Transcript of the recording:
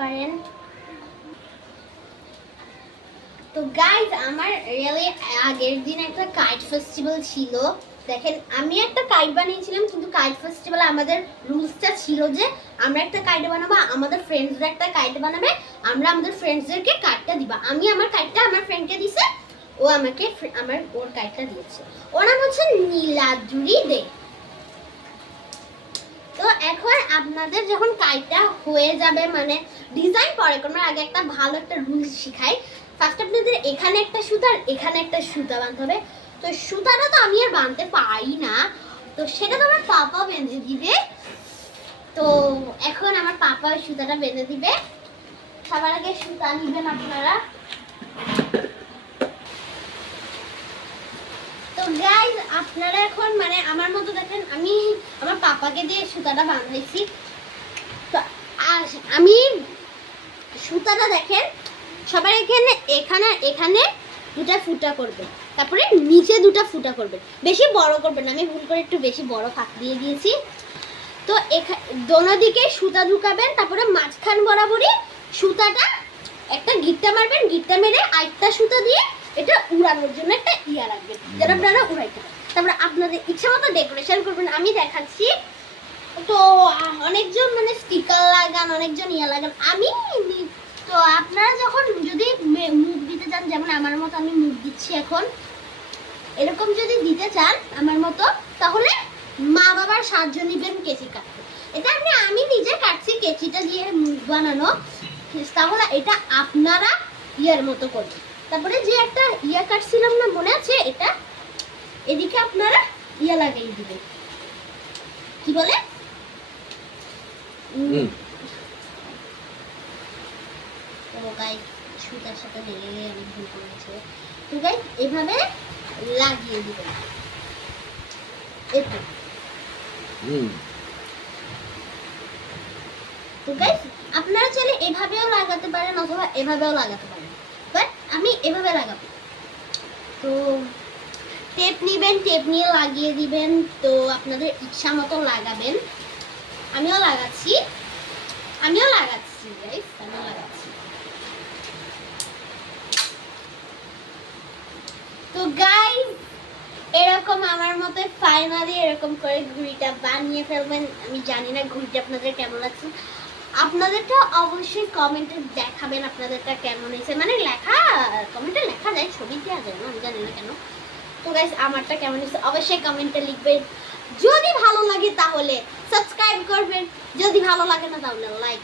পারেন। তো গাইজ আমার রিয়েলি আগের দিন একটা কাইট ফেস্টিভ্যাল ছিল। দেখেন আমি একটা কাইট বানিয়েছিলাম, কিন্তু কাইট ফেস্টিভ্যালে আমাদের রুলসটা ছিল যে আমরা একটা কাইট বানাবো, আমাদের ফ্রেন্ডসরা একটা কাইট বানাবে, আমরা আমাদের ফ্রেন্ডসদেরকে কাইটটা দিবা। আমি আমার কাইটটা আমার ফ্রেন্ডকে দিছে, ও আমাকে ওর কাইটটা দিয়েছে। ওর নাম হচ্ছে নীলাদ্রি দে। তো এখন আপনাদের যখন কাইটটা হয়ে যাবে, মানে ডিজাইন পরে করার আগে একটা ভালো একটা রুলস শিখাই। ফার্স্ট আপনাদের এখানে একটা সুতা আর এখানে একটা সুতা বাঁধতে হবে। তো সুতাটা তো আমি আর বাঁধতে পারি না, তো সেটা তো আমার পাপা বেঁধে দিবে। তো এখন আমার পাপা ওই সুতাটা বেঁধে দিবে। সবার আগে সুতা নিবেন আপনারা। তো গাইজ আপনারা এখন মানে আমার মতো দেখেন আমি আমার পাপাকে দিয়ে সুতাটা বাঁধাইছি। তো আমি সুতাটা দেখেন সবার এখানে এখানে এখানে দুটা ফুটা করবে, তারপরে নিচে দুটা ফুটা করবে, বেশি বড় করবেন না। আমি ভুল করে একটু বেশি বড় ফাঁক দিয়ে দিয়েছি। তো দোনো দিকে সুতা ঢুকাবেন, তারপরে মাঝখান বরাবরই সুতাটা একটা গিট্টা মারবেন, গিট্টা মেরে আরেকটা সুতা দিয়ে এটা উড়ানোর জন্য একটা ইয়া রাখবেন, যেটা আপনারা উড়াইতে পারেন। তারপরে আপনাদের ইচ্ছা মতো ডেকোরেশন করবেন, আমি দেখাচ্ছি। তো অনেকজন মানে স্টিকার লাগান, অনেকজন ইয়া লাগান, আমি তো আপনারা যখন যদি মুখ দিতে চান, যেমন আমার মতো আমি মুখ দিচ্ছি এখন, এরকম যদি দিতে চান আমার মতো, তাহলে মা বাবার সাহায্য নিবেন কেচি কাটতে। এটা আমি নিজে কাটছি কেচিটা দিয়ে মুখ বানানো, তাহলে এটা আপনারা ইয়ার মতো করবেন। তারপরে যে একটা ইয়া কাটছিলাম না, মনে আছে? এটা এদিকে আপনারা ইয়া লাগিয়ে দিবেন, কি বলে সুতার সাথে লেগে আমি ভুল করেছি। তো গাইস এভাবে লাগিয়ে দিবেন। তো গাইস আপনারা চাইলে এভাবেও লাগাতে পারেন অথবা এভাবেও লাগাতে পারেন, বাট আমি এভাবে লাগাবো। তো টেপ নিবেন, টেপ নিয়ে লাগিয়ে দিবেন। তো আপনাদের ইচ্ছা মতো লাগাবেন। আমিও লাগাচ্ছি গাইস, আমিও লাগাচ্ছি। তো গাইস এরকম আমার মতো ফাইনালি এরকম করে ঘুড়িটা বানিয়ে ফেলবেন। আমি জানি না ঘুড়িটা আপনাদের কেমন লাগছে, আপনাদেরটা অবশ্যই কমেন্টে দেখাবেন আপনাদেরটা কেমন হয়েছে। মানে কমেন্টে লেখা যায়, ছবি দেওয়া যায় না, আমি জানি না কেন। তো গাইস আমারটা কেমন হয়েছে অবশ্যই কমেন্টে লিখবেন। যদি ভালো লাগে তাহলে সাবস্ক্রাইব করবেন, যদি ভালো লাগে না তাহলে লাইক